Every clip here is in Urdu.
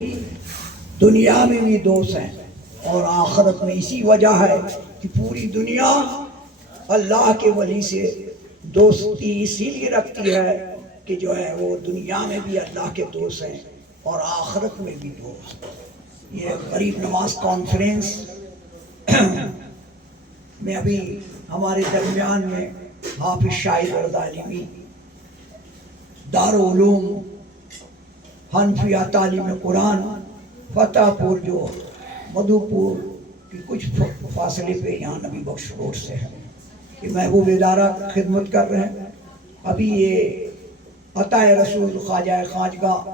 دنیا میں بھی دوست ہیں اور آخرت میں اسی وجہ ہے کہ پوری دنیا اللہ کے ولی سے دوستی اسی لیے رکھتی ہے کہ جو ہے وہ دنیا میں بھی اللہ کے دوست ہیں اور آخرت میں بھی دوست. یہ غریب نواز کانفرنس میں ابھی ہمارے درمیان میں حافظ شاہد رضا علیمی دارالعلوم حنفیہ تعلیم قرآن فتح پور جو مدھو پور کی کچھ فاصلے پہ یہاں نبی بخش روڈ سے ہے کہ محبوب ادارہ خدمت کر رہے ہیں. ابھی یہ عطا رسول خواجہ خواجگاہ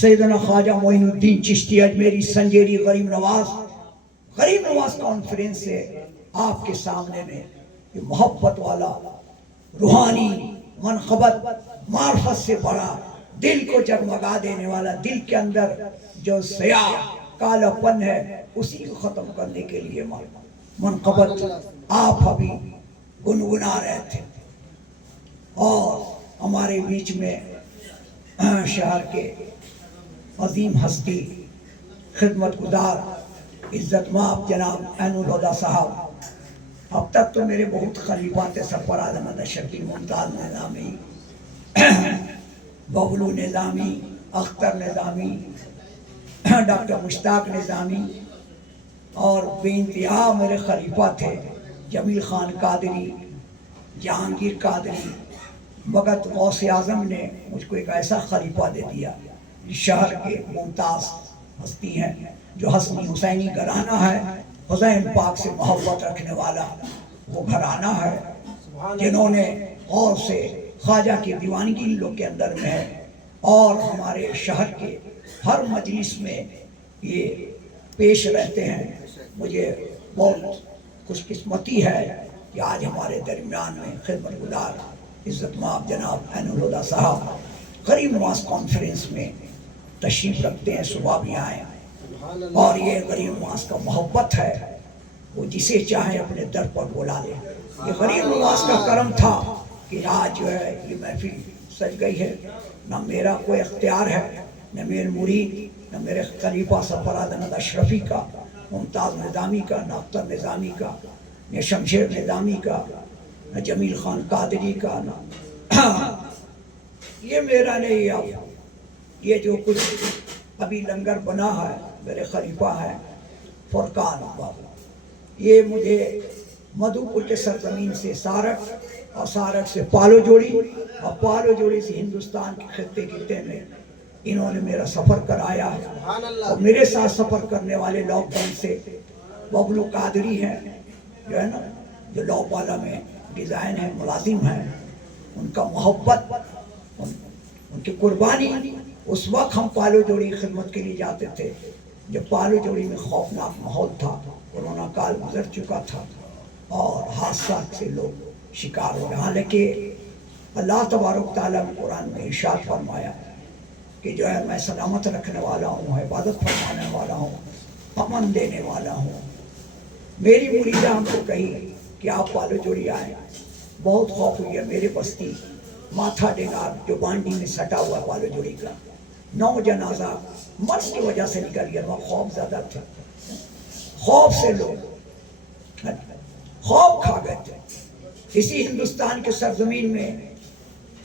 سیدنا خواجہ معین الدین چشتی اجمیری سنجیری غریب نواز کانفرنس سے آپ کے سامنے میں یہ محبت والا روحانی منقبت معرفت سے بڑا دل کو جگمگا دینے والا دل کے اندر جو سیاہ کالا پن ہے اسی کو ختم کرنے کے لیے منقبت آپ ابھی گنگنا رہے تھے. اور ہمارے بیچ میں شہر کے عظیم ہستی خدمت گزار عزت مآب جناب عین الہدیٰ صاحب، اب تک تو میرے بہت خلیفات تھے، سرفراز احمد اشرفی، ممتاز نظامی، ببلو نظامی، اختر نظامی، ڈاکٹر مشتاق نظامی، اور بے انتہا میرے خلیفہ تھے جمیل خان قادری، جہانگیر قادری. مگر غوث اعظم نے مجھ کو ایک ایسا خلیفہ دے دیا. شہر کے ممتاز ہستی ہیں جو حسنی حسینی گھرانہ ہے، حسین پاک سے محبت رکھنے والا وہ گھرانہ ہے، جنہوں نے اور سے خواجہ کی دیوانگی ان لوگ کے اندر میں ہے. اور ہمارے شہر کے ہر مجلس میں یہ پیش رہتے ہیں. مجھے بہت خوش قسمتی ہے کہ آج ہمارے درمیان میں خدمت گزار عزت مآب جناب عین الہدیٰ صاحب غریب نواز کانفرنس میں تشریف رکھتے ہیں. صبح بھی آئے اور یہ غریب نواز کا محبت ہے، وہ جسے چاہے اپنے در پر بلا لے. یہ غریب نواز کا کرم تھا کہ آج جو ہے یہ محفل سج گئی ہے. نہ میرا کوئی اختیار ہے، نہ میرے مرید، نہ میرے خلیفہ سرفراز احمد اشرفی کا، ممتاز نظامی کا، نہ اختر نظامی کا، نہ شمشیر نظامی کا، نہ جمیل خان قادری کا، نہ یہ میرا نہیں. اب یہ جو کچھ ابھی لنگر بنا ہے میرے خلیفہ ہے فرقان بابا، یہ مجھے مدھو پور کے سرزمین سے سارک، اور سارک سے پالو جوڑی، اور پالو جوڑی سے ہندوستان کے خطے میں انہوں نے میرا سفر کرایا ہے. اور میرے ساتھ سفر کرنے والے لاک ڈاؤن سے ببلو قادری ہیں جو ہے نا، جو لاک والا میں ڈیزائن ہے، ملازم ہیں. ان کا محبت، ان کی قربانی. اس وقت ہم پالو جوڑی خدمت کے لیے جاتے تھے جب پالو جوڑی میں خوفناک ماحول تھا، کورونا کال گزر چکا تھا اور حادثات سے لوگ شکار ہو رہے. حالانکہ اللہ تبارک تعالیٰ نے قرآن میں ارشاد فرمایا کہ جو ہے میں سلامت رکھنے والا ہوں، حفاظت فرمانے والا ہوں، امن دینے والا ہوں. میری مریدہ ہم کو کہی کہ آپ پالو جوڑی آئیں. بہت خوف ہوئی ہے. میرے بستی ماتھا ڈینار جو بانڈی میں سٹا ہوا پالو جوڑی کا 9 جنازہ مرض کی وجہ سے نکل گیا. وہاں خوف زیادہ تھا، خوف سے لوگ خوف کھا گئے تھے. اسی ہندوستان کے سرزمین میں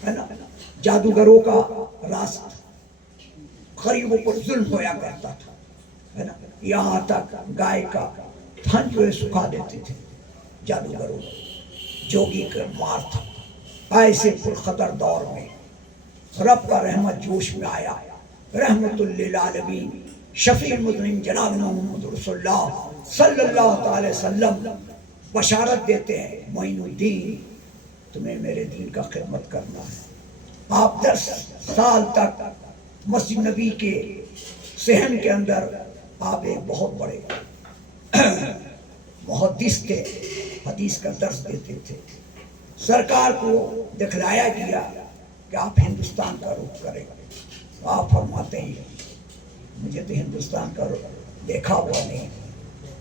ہے نا جادوگروں کا راز غریبوں پر ظلم ہویا کرتا تھا، ہے نا. یہاں تک گائے کا تھن جو ہے سکھا دیتے تھے جادوگروں. جوگی کا مار تھا. ایسے پرخطر دور میں رب کا رحمت جوش میں آیا. رحمت للعالمین شفیع المذنبین جناب محمد رسول اللہ صلی اللہ تعالی وسلم بشارت دیتے ہیں معین الدین تمہیں میرے دین کا خدمت کرنا ہے. آپ 10 سال تک مسجد نبی کے صحن کے اندر آپ ایک بہت بڑے محدث تھے، حدیث کا درس دیتے تھے. سرکار کو دکھلایا گیا کہ آپ ہندوستان کا رخ کریں. آپ فرماتے ہیں مجھے تو ہندوستان کا رخ دیکھا ہوا نہیں.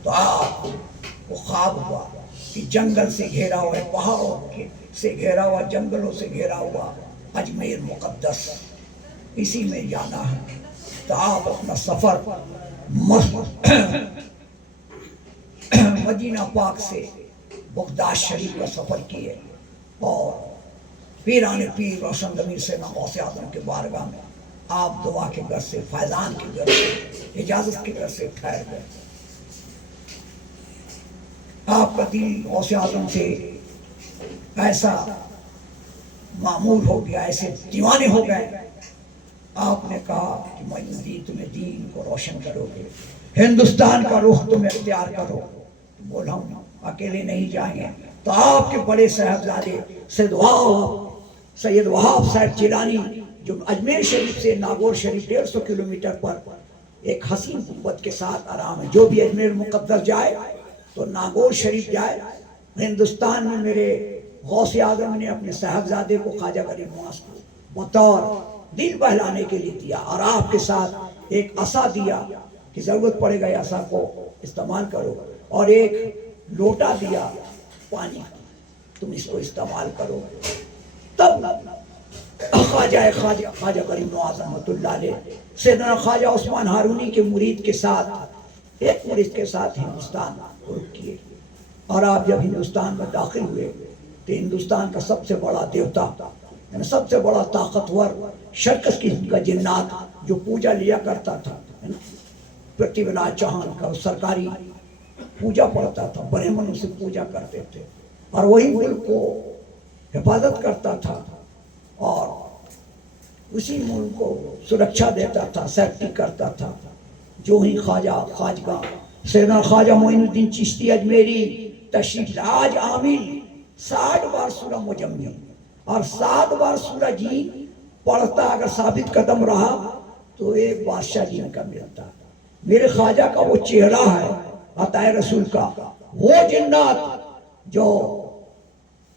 تو آپ کو خواب ہوا کہ جنگل سے گھیرا ہوا ہے، پہاڑوں سے گھیرا ہوا، جنگلوں سے گھیرا ہوا اجمیر مقدس، اسی میں جانا ہے. تو آپ اپنا سفر مدینہ پاک سے بغداد شریف کا سفر کیے اور پیران پیر روشن ضمیر سے غوث اعظم کے بارگاہ میں آپ دعا کے گھر سے، فیضان کے گھر سے، اجازت کے گھر سے ٹھہر گئے۔ آپ کا دل غوث اعظم سے ایسا معمول ہو گیا، ایسے دیوانے ہو گئے۔ آپ نے کہا کہ معین الدین تمہیں دین کو روشن کرو گے، ہندوستان کا رخ تم اختیار کرو۔ بولا ہم اکیلے نہیں جائیں گے، تو آپ کے بڑے صاحبزادے سید وہاب صاحب جیلانی جو اجمیر شریف سے ناگور شریف 150 کلومیٹر پر ایک حسین گنبد کے ساتھ آرام ہے، جو بھی اجمیر مقدس جائے تو ناگور شریف جائے۔ ہندوستان میں میرے غوث اعظم نے اپنے صاحبزادے کو خواجہ غریب نواز کو بطور دل بہلانے کے لیے دیا، اور آپ کے ساتھ ایک عصا دیا کہ ضرورت پڑے گا عصا کو استعمال کرو، اور ایک لوٹا دیا پانی، تم اس کو استعمال کرو۔ تب خواجہ غریب نواز رحمۃ اللہ علیہ سیدنا خواجہ عثمان ہارونی کے مرید کے ساتھ، ایک مرید کے ساتھ ہندوستان رخ کیے، اور آپ جب ہندوستان میں داخل ہوئے تو ہندوستان کا سب سے بڑا دیوتا، یعنی سب سے بڑا طاقتور شرکس قسم کا جنات جو پوجا لیا کرتا تھا، پرتھوی راج چوہان کا سرکاری پوجا پڑتا تھا، برہمن اسے پوجا کرتے تھے، اور وہی ملک کو حفاظت کرتا تھا اور اسی ملک کو سرکشا دیتا تھا، سیفٹی کرتا تھا۔ جو ہی خواجہ سیدنا خواجہ معین الدین چشتی اجمیری تشریف لاج عامل 60 بار سورہ مجمل اور 7 بار سورہ جین پڑھتا، اگر ثابت قدم رہا تو ایک بادشاہ جن کا ملتا۔ میرے خواجہ کا وہ چہرہ ہے عطائے رسول کا، وہ جنات جو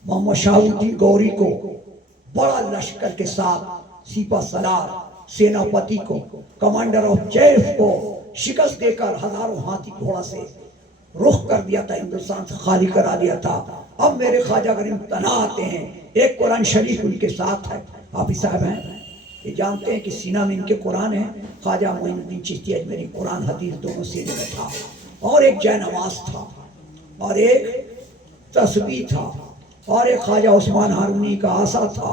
محمد شاہ الدین گوری کو بڑا لشکر کے ساتھ سپہ سالار سیناپتی کو، کمانڈر آف چیف کو شکست دے کر ہزاروں ہاتھی گھوڑا سے رخ کر دیا تھا، ہندوستان سے خالی کرا دیا تھا۔ اب میرے خواجہ غریب تنہا آتے ہیں، ایک قرآن شریف ان کے ساتھ ہے، حافظ صاحب ہیں، یہ جانتے ہیں کہ سینہ میں ان کے قرآن ہے۔ خواجہ معین الدین چشتی اجمیری قرآن حدیث دونوں سینے میں تھا، اور ایک جے نماز تھا، اور ایک تسبیح تھا، اور ایک خواجہ عثمان ہارونی کا عصا تھا،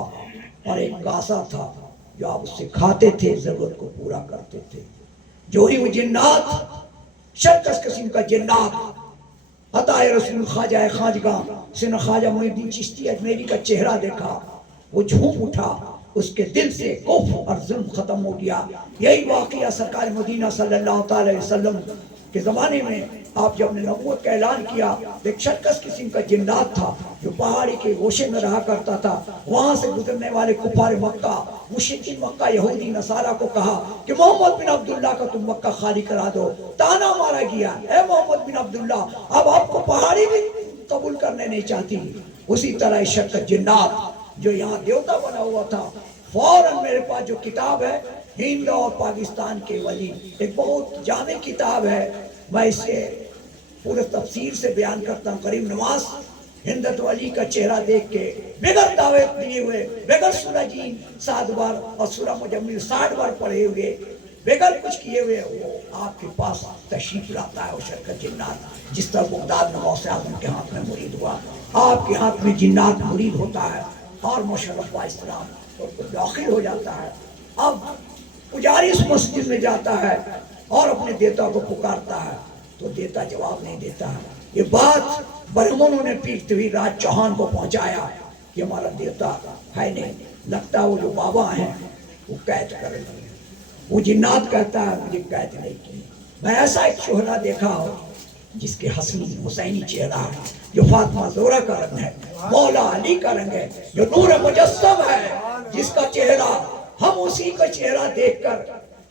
اور ایک کاسا تھا جو آپ اس سے کھاتے تھے، ضرورت کو پورا کرتے تھے۔ جو ہی وہ جنات، شرکس قسم کا جنات عطائے رسول خواجہ خواجگاہ سیدنا خواجہ معین الدین چشتی اجمیری کا چہرہ دیکھا، وہ جھوم اٹھا، اس کے دل سے کفر اور ظلم ختم ہو گیا۔ یہی واقعہ سرکار مدینہ صلی اللہ علیہ وسلم کے زمانے میں آپ جب نے نبوت کا اعلان کیا، ایک شرکس قسم کا جنات تھا جو پہاڑی کے گوشے میں رہا کرتا تھا، وہاں سے گزرنے والے کفار مکہ، مشرکین مکہ، یہودی نصارہ کو کہا کہ محمد بن عبداللہ کا تم مکہ خالی کرا دو۔ تانا مارا گیا، اے محمد بن عبداللہ، اب آپ کو پہاڑی بھی قبول کرنے نہیں چاہتی۔ اسی طرح اس شرکس جنات جو یہاں دیوتا بنا ہوا تھا، فوراً میرے پاس جو کتاب ہے ہند اور پاکستان کے ولی، ایک بہت جامع کتاب ہے، میں اسے پورے تفصیل سے بیان کرتا ہوں۔ غریب نواز ہندت ولی کا چہرہ دیکھ کے بغیر دعوت دیے ہوئے، بغیر سورہ جین 7 بار اور سورہ مجمل 60 بار پڑھے ہوئے، بغیر کچھ کیے ہوئے وہ آپ کے پاس تشریف لاتا ہے۔ وہ شرکت جنات جس طرح بغداد میں غوث اعظم کے ہاتھ میں مرید ہوا، آپ کے ہاتھ میں جنات مرید ہوتا ہے، اور مشرف با اسلام داخل ہو جاتا ہے۔ اب پجاری اس مسجد میں جاتا ہے اور اپنے دیتا کو پکارتا ہے تو دیتا جواب نہیں دیتا ہے۔ یہ بات برہمنوں نے پرتھوی راج چوہان کو پہنچایا کہ ہمارا دیوتا ہے نہیں، لگتا ہے وہ جو بابا ہیں وہ قید کر رہے ہیں۔ وہ جنات کہتا ہے مجھے قید نہیں کی۔ میں ایسا ایک شہدا دیکھا ہو جس کے حسین حسینی چہرہ ہے، جو فاطمہ زہرا کا رنگ ہے، مولا علی کا رنگ ہے، جو نور مجسم ہے، جس کا چہرہ ہم اسی کا چہرہ دیکھ کر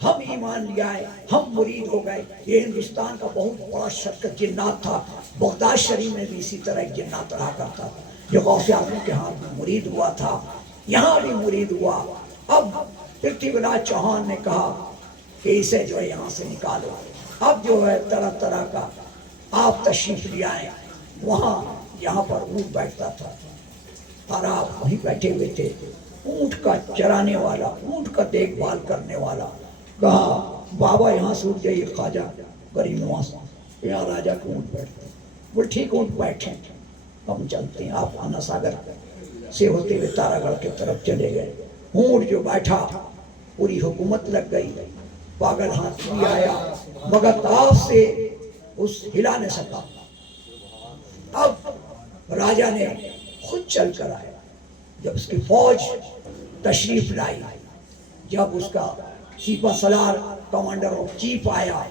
ہم ایمان لے آئے، ہم مرید ہو گئے۔ یہ ہندوستان کا بہت بڑا شرکت جنات تھا۔ بغداد شریف میں بھی اسی طرح ایک جنات رہا کرتا تھا جو غوث اعظم کے ہاتھ میں مرید ہوا تھا، یہاں بھی مرید ہوا۔ اب پرتھوی راج چوہان نے کہا کہ اسے جو ہے یہاں سے نکالو۔ اب جو ہے طرح طرح کا آپ تشریف لے آئے، وہاں یہاں پر اونٹ بیٹھتا تھا اور آپ وہیں بیٹھے ہوئے تھے۔ اونٹ کا چرانے والا، اونٹ کا دیکھ بھال کرنے والا کہا بابا یہاں سے اٹھ جائیے، خواجہ غریب نواز یہاں راجا کو اونٹ بیٹھتے، وہ ٹھیک اونٹ بیٹھے، ہم چلتے ہیں۔ آپ آنا ساگر سے ہوتے ہوئے تارا گڑھ کی طرف چلے گئے۔ اونٹ جو بیٹھا پوری حکومت لگ گئی، پاگل ہاتھ بھی آیا مگر تاپ سے اس ہلا نہیں سکا۔ اب راجا نے خود چل کر آیا، جب اس کی فوج تشریف لائی، جب اس کا سپہ سالار کمانڈر آف چیف آیا،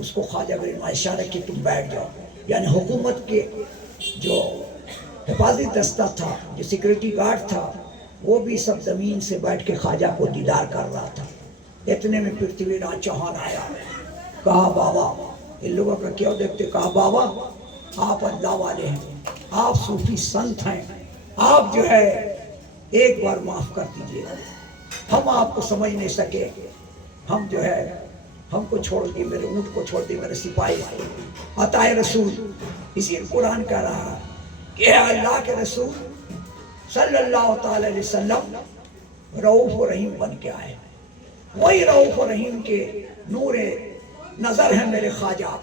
اس کو خواجہ غریب نواز اشارہ کہ تم بیٹھ جاؤ، یعنی حکومت کے جو حفاظتی دستہ تھا، جو سیکورٹی گارڈ تھا، وہ بھی سب زمین سے بیٹھ کے خواجہ کو دیدار کر رہا تھا۔ اتنے میں پرتھوی راج چوہان آیا، کہا بابا ان لوگوں کا کیا دیکھتے؟ کہا بابا آپ اللہ والے ہیں، آپ صوفی سنت ہیں، آپ جو ہے ایک بار معاف کر دیجئے، ہم آپ کو سمجھ نہیں سکے، ہم جو ہے ہم کو چھوڑ دی، میرے اونٹ کو چھوڑ دی، میرے سپاہی کو۔ عطا رسول اسی قرآن کہہ رہا ہے کہ اے اللہ کے رسول صلی اللہ تعالی علیہ وسلم رؤوف و رحیم بن کے آئے، وہی رؤوف و رحیم کے نور نظر ہے میرے خواجہ،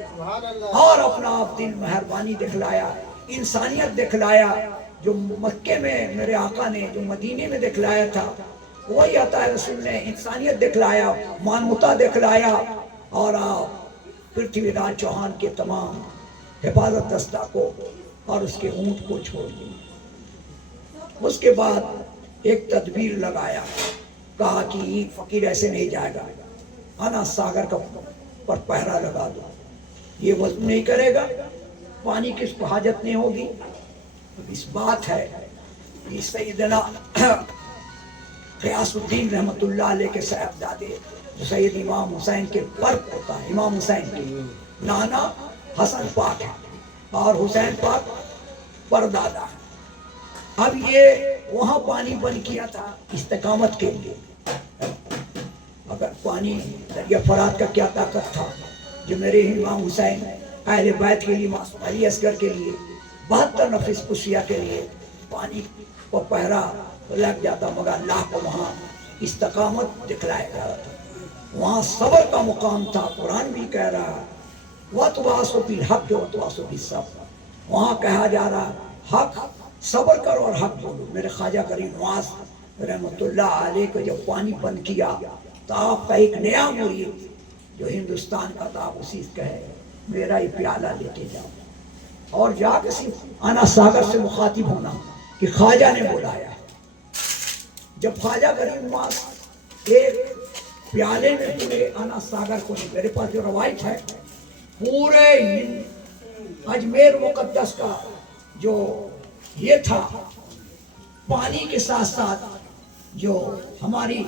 اور اپنا آپ دل مہربانی دکھلایا، انسانیت دکھلایا، جو مکے میں میرے آقا نے جو مدینے میں دکھلایا تھا، وہی عطا رسول نے انسانیت دکھلایا، مانوتا دکھلایا، اور آپ پرتھوی راج چوہان کے تمام حفاظت دستہ کو اور اس کے اونٹ کو چھوڑ دیا۔ اس کے بعد ایک تدبیر لگایا، کہا کہ یہ فقیر ایسے نہیں جائے گا، آنا ساگر کا پر پہرا لگا دو، یہ وضو نہیں کرے گا، پانی کی اس کو حاجت نہیں ہوگی۔ اس بات ہے کہ سیدنا غیاث الدین رحمت اللہ علیہ کے صاحبزادے سید امام حسین کے فرق ہوتا ہے، امام حسین کے نانا حسن پاک ہے اور حسین پاک پردادا ہے۔ اب یہ وہاں پانی بند کیا تھا استقامت کے لیے، اگر پانی دریا فرات کا کیا طاقت تھا جو میرے امام حسین اہل بیت کے لیے، معصوم علی اصغر کے لیے، 72 نفس کشیہ کے لیے پانی کو پہرا لگ جاتا، مگر اللہ کو وہاں استقامت دکھلایا جا رہا تھا، وہاں صبر کا مقام تھا۔ قرآن بھی کہہ رہا ہے وَتَوَاصَوْا بِالْحَقِّ وَتَوَاصَوْا بِالصَّبْرِ، وہاں کہا جا رہا حق صبر کرو اور حق بولو۔ میرے خواجہ غریب نواز رحمت اللہ علیہ کو جب پانی بند کیا تو آپ کا ایک نیا مرید جو ہندوستان کا تھا، اسی کہے میرا یہ پیالہ لے کے جاؤ، اور جا کے صرف آنا ساگر سے مخاطب ہونا کہ خواجہ نے بلایا۔ جب خواجہ غریب نواز ایک پیالے میں پورے آنا ساگر کو، میرے پاس جو روایت ہے، پورے اجمیر مقدس کا جو یہ تھا، پانی کے ساتھ ساتھ جو ہماری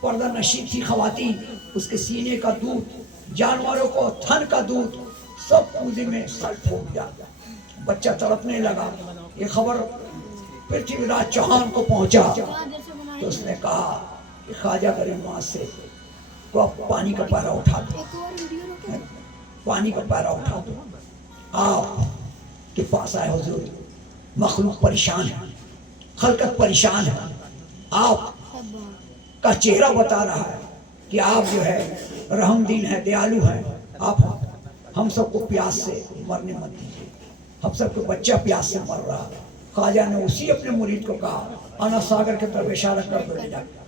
پردہ نشین تھی خواتین، اس کے سینے کا دودھ، جانوروں کو تھن کا دودھ، سب پوزے میں سر پھوٹ جاتا، بچہ تڑپنے لگا۔ یہ خبر پرتھوی راج چوہان کو پہنچا تو اس نے کہا کہ خواجہ غریب نواز سے کو پانی کا پیرا اٹھا دو، پانی کا پیرا اٹھا دو، آپ کے پاس آئے حضور، مخلوق پریشان ہے، خلقت پریشان ہے، آپ کا چہرہ بتا رہا ہے کہ آپ جو ہے رحم دل ہے، دیالو ہے، آپ ہم سب کو پیاس سے مرنے مت دیجیے، ہم سب کو بچہ پیاس سے مر رہا۔ خواجہ نے اسی اپنے مرید کو کہا آنا ساگر کے طرف اشارہ کر دو، لے جا کے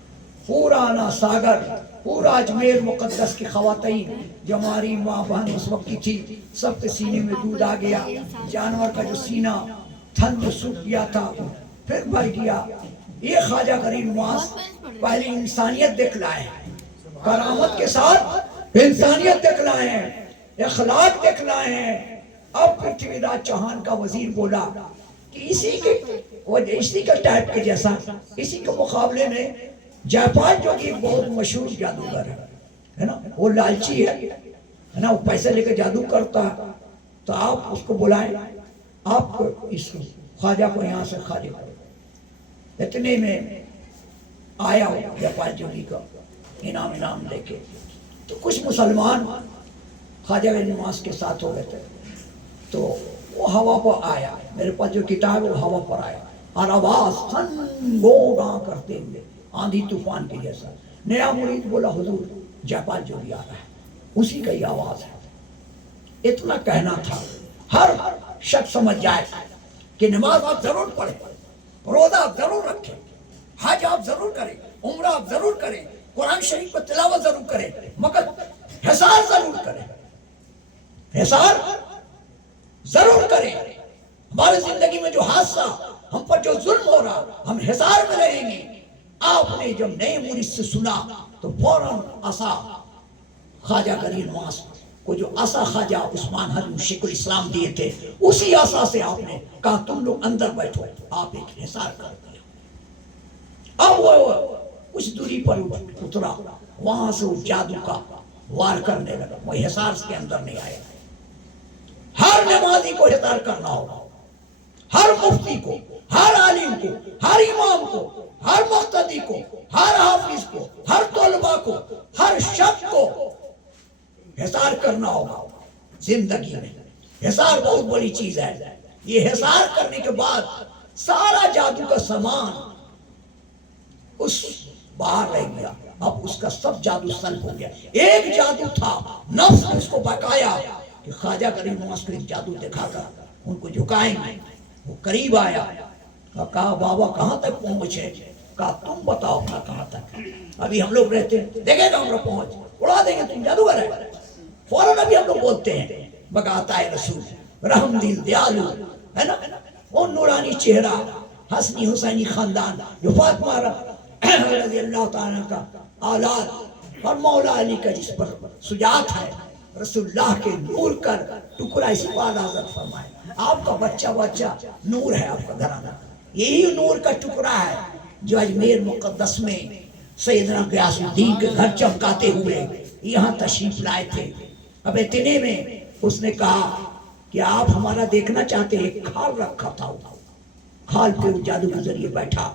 پورا آنا ساگر، پورا اجمیر مقدس کی خواتین جو ہماری ماں بہن اس وقت کی تھی، سب کے سینے میں دودھ آ گیا، جانور کا جو سینہ تھن جو سوکھ گیا تھا پھر بھر گیا۔ یہ خواجہ غریب نواز پہلے انسانیت دکھلائے، کرامت کے ساتھ انسانیت دکھلائے ہیں، اخلاق دکھلائے ہیں۔ اب پرتھوی راج چوہان کا وزیر بولا کہ اسی کا ٹائپ کے جیسا، اسی کے مقابلے میں جے پال جو کہ بہت مشہور جادوگر ہے نا، وہ لالچی ہے نا، وہ پیسے لے کے جادو کرتا ہے، تو آپ اس کو بلائیں، آپ اس خواجہ کو یہاں سے خالی کرو۔ اتنے میں آیا جے پال جوگی کا انعام لے کے، تو کچھ مسلمان خواجہ غریب نواز کے ساتھ ہو گئے تھے، تو وہ ہوا پر آیا، میرے پاس جو کتاب ہے وہ ہوا پر آیا اور آواز تھن گو گاں کرتے ہوئے آندھی طوفان کے جیسا۔ نیا مرید بولا حضور جاپال جو بھی آ رہا ہے اسی کا ہی آواز ہے۔ اتنا کہنا تھا، ہر شخص سمجھ جائے کہ نماز آپ ضرور پڑھیں، روزہ آپ ضرور رکھیں، حج آپ ضرور کریں، عمرہ آپ ضرور کریں، قرآن شریف کو تلاوت ضرور کریں، مگر حصار ضرور کریں، حصار ضرور کریں۔ ہماری زندگی میں جو حادثہ، ہم پر جو ظلم ہو رہا، ہم حصار میں رہیں گے۔ آپ نے جب نئے مرید سے سنا تو فوراً عصا خواجہ غریب نواز کو جو عصا خواجہ عثمان حضرت شیخ الاسلام دیے تھے، اسی عصا سے آپ نے کہا تم لوگ اندر بیٹھو، آپ ایک حصار کر دیا۔ اب وہ کچھ دوری پر اترا، وہاں سے وہ جادو کا وار کرنے لگا، وہ حصار کے اندر نہیں آئے۔ ہر نمازی کو حصار کرنا ہوگا، ہر مفتی کو، ہر عالم کو، ہر امام کو، ہر مقتدی کو، ہر حافظ کو، ہر طلباء کو، ہر شخص کو حصار کرنا ہوگا زندگی میں۔ حصار بہت بڑی چیز ہے۔ یہ حصار کرنے کے بعد سارا جادو کا سامان اس باہر رہ گیا، اب اس کا سب جادو سلب ہو گیا۔ ایک جادو تھا، نفس نے اس کو بقایا کہ خواجہ غریب نواز کو ایک جادو دکھا کر ان کو جھکائیں گے۔ وہ قریب آیا، کہا بابا کہاں تک پہنچے؟ کہا تم بتاؤ کہاں تک؟ ابھی ہم لوگ رہتے ہیں، دیکھیں گا ہم لوگ پہنچ، اڑا دیں گے، تم جادوگر ہے۔ فوراً ابھی ہم لوگ بولتے ہیں بقاتا ہے رسول، رحم دل دیالو ہے نا، وہ نورانی چہرہ، حسنی حسینی خاندان، جو فاطمہ رضی اللہ تعالیٰ کا اولاد اور مولا علی کا جس پر سجات ہے، رسول اللہ کے نور کر ٹکڑا اس بار حضرت فرمائے۔ آپ کا بچہ نور ہے، آپ کا گھرانہ یہی نور کا ٹکڑا ہے جو اجمیر مقدس میں سیدنا غیاث الدین کے گھر چمکاتے ہوئے یہاں تشریف لائے تھے۔ اب اتنے میں اس نے کہا کہ آپ ہمارا دیکھنا چاہتے ہیں؟ ایک کھال رکھا تھا، کھال پہ وہ جادو کے ذریعے بیٹھا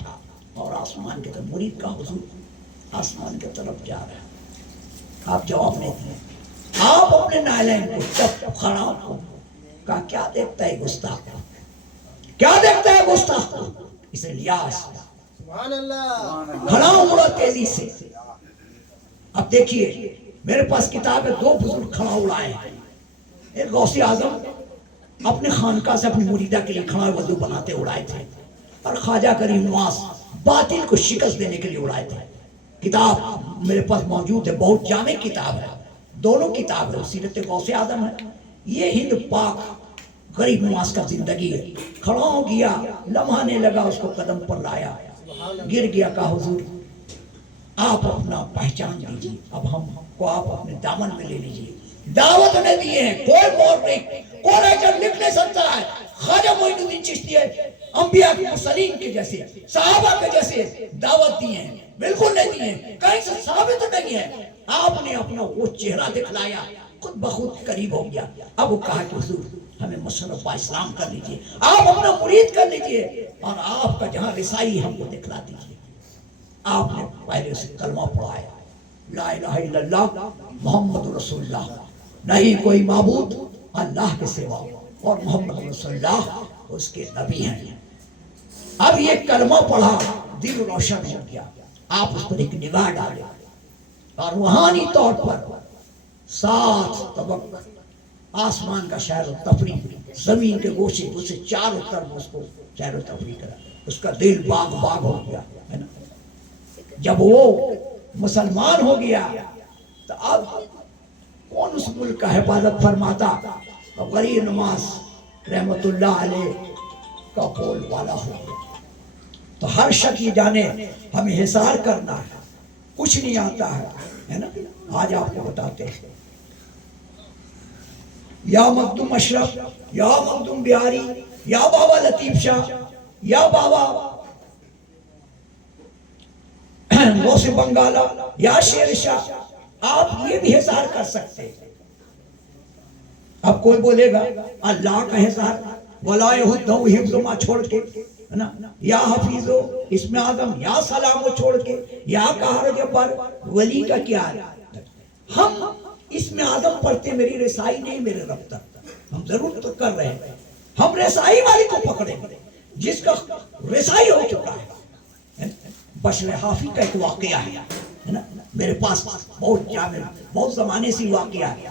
اور آسمان کے طرف، مرید کا حضور آسمان کی طرف جا رہا ہے۔ آپ جواب نہیں دیں، آپ اپنے نائلین کو چپ کھڑا ہو، کہا کیا دیکھتا ہے گستاخ، کیا دیکھتا ہے گستاخ؟ اسے لیاس سبحان اللہ، کھڑا ہوں بڑا تیزی سے۔ اب دیکھیے میرے پاس کتاب ہے، دو بزرگ کھڑا اڑائے ہیں۔ ایک غوث اعظم اپنے خانقاہ سے اپنی مریدہ کے لیے کھڑا وضو بناتے اڑائے تھے، اور خواجہ غریب نواز باطل کو شکست دینے کے لیے اڑائے تھے۔ کتاب میرے پاس موجود ہے، بہت جامع کتاب ہے، دونوں کتاب ہے، سیرت غوث اعظم ہے، یہ ہند پاک غریب نواز کا زندگی ہے۔ کھڑا ہو گیا، لمحانے لگا، اس کو قدم پر لایا، گر گیا، کہا حضور آپ اپنا پہچان دیجیے، اب ہم کو آپ اپنے دامن میں لے لیجیے۔ دعوت نے دیے ہیں، کوئی مور نہیں، کوئی ایجنٹ لکھ نہیں سکتا ہے۔ خواجہ معین الدین چشتی ہے، انبیاء کے مرسلین کے جیسے، صحابہ کے جیسے دعوت دیے ہیں، بالکل نہیں دیے ہیں، کہیں سے ثابت نہیں ہے۔ آپ نے اپنا وہ چہرہ دکھلایا، خود بخود قریب ہو گیا۔ اب وہ کہا کہ حضور ہمیں مشرف با اسلام کر لیجیے، آپ اپنا مرید کر لیجیے، اور آپ کا جہاں رسائی ہم کو دکھلا دیجیے۔ آپ نے پہلے سے کلمہ پڑھایا، لا الہ الا اللہ محمد رسول اللہ، نہیں کوئی معبود اللہ کے سوا، اور محمد رسول اللہ اس کے نبی ہیں۔ اب یہ کلمہ پڑھا، دل روشن ہو گیا، آپ اس پر ایک نگاہ ڈالے، اور روحانی طور پر 7 طبق آسمان کا شہر و تفریح، زمین کے گوشے گوشے چاروں طرف اس کو شہر و تفریح کرا، اس کا دل باغ باغ ہو گیا ہے نا۔ جب وہ مسلمان ہو گیا تو اب کون اس ملک کا حفاظت فرماتا؟ اب غریب نواز رحمت اللہ علیہ کا بول والا ہو گیا۔ تو ہر شخص یہ جانے ہمیں حصار کرنا ہے، کچھ نہیں آتا ہے نا۔ آج آپ کو بتاتے ہیں، یا مخدوم اشرف، یا مخدوم بہاری، یا بابا لطیف شاہ، یا بابا غوث بنگالا، یا شیر شاہ، آپ یہ بھی حصار کر سکتے ہیں۔ اب کوئی بولے گا اللہ کا حصار، وَلَا يَهُدَّهُ حِفْظُ مَا چھوڑ کے، یا حفیظو اسم اعظم، یا سلامو چھوڑ کے، یا قہر جبار، ولی کا کیا ہے؟ ہم اسم اعظم پڑھتے، میری رسائی نہیں میرے رب تک، ہم ضرور تو کر رہے ہیں، ہم رسائی والی کو پکڑیں، جس کا رسائی ہو چکا ہے۔ بشر حافی کا ایک واقعہ ہے نا، میرے پاس بہت جامع بہت زمانے سے واقعہ ہے